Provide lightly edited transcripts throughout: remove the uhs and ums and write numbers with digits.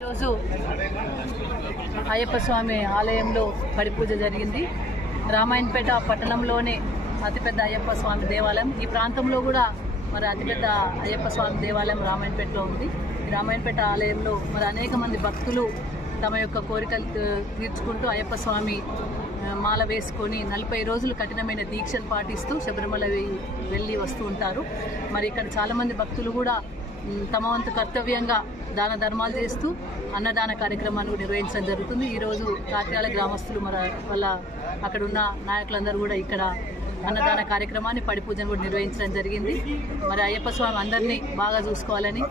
ఈరోజు అయ్యప్ప స్వామి ఆలయంలో పడిపూజ జరిగింది. రామాయణపేట పట్టణంలోనే అతిపెద్ద అయ్యప్ప స్వామి దేవాలయం. ఈ ప్రాంతంలో కూడా మరి అతిపెద్ద అయ్యప్ప స్వామి దేవాలయం రామాయణపేటలో ఉంది. ఈ రామాయణపేట ఆలయంలో మరి అనేక మంది భక్తులు తమ యొక్క కోరికలు తీర్చుకుంటూ అయ్యప్ప స్వామి మాల వేసుకొని 40 రోజులు కఠినమైన దీక్షను పాటిస్తూ శబరిమల వెళ్ళి వస్తూ ఉంటారు. మరి ఇక్కడ చాలామంది భక్తులు కూడా తమ వంతు కర్తవ్యంగా దాన ధర్మాలు చేస్తూ అన్నదాన కార్యక్రమాన్ని నిర్వహించడం జరుగుతుంది. ఈరోజు కాట్యాల గ్రామస్తులు మరి వాళ్ళ అక్కడ ఉన్న నాయకులందరూ కూడా ఇక్కడ అన్నదాన కార్యక్రమాన్ని పడిపూజను కూడా నిర్వహించడం జరిగింది. మరి అయ్యప్ప స్వామి అందరినీ బాగా చూసుకోవాలని,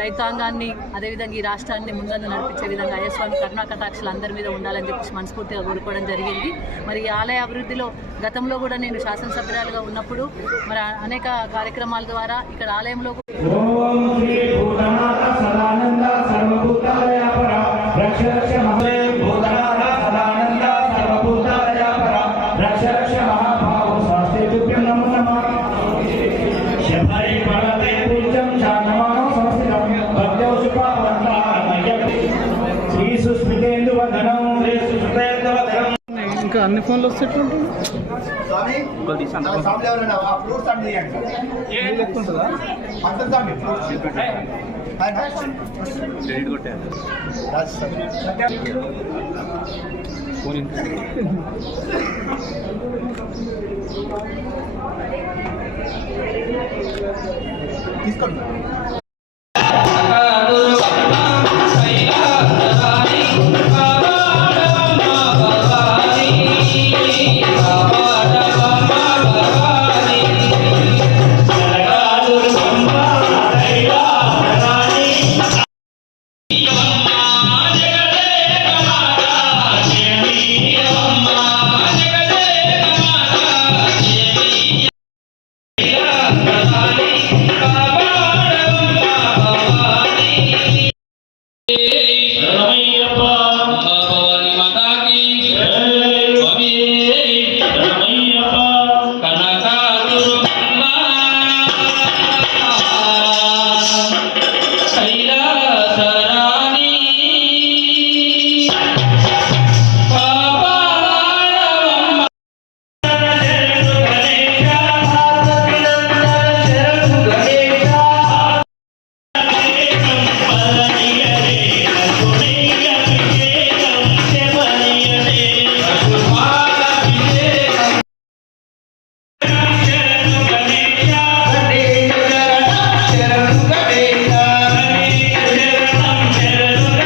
రైతాంగాన్ని అదేవిధంగా ఈ రాష్ట్రాన్ని ముందందు నడిపించే విధంగా అయ్యప్ప స్వామి కరుణా కటాక్షలు అందరి మీద ఉండాలని చెప్పి మనస్ఫూర్తిగా కోరుకోవడం జరిగింది. మరి ఈ ఆలయ అభివృద్ధిలో గతంలో కూడా నేను శాసనసభ్యురాలుగా ఉన్నప్పుడు మరి అనేక కార్యక్రమాల ద్వారా ఇక్కడ ఆలయంలో ఇంకా అన్ని ఫోన్లు వస్తేట్టు తీసుకోండి. Yeah.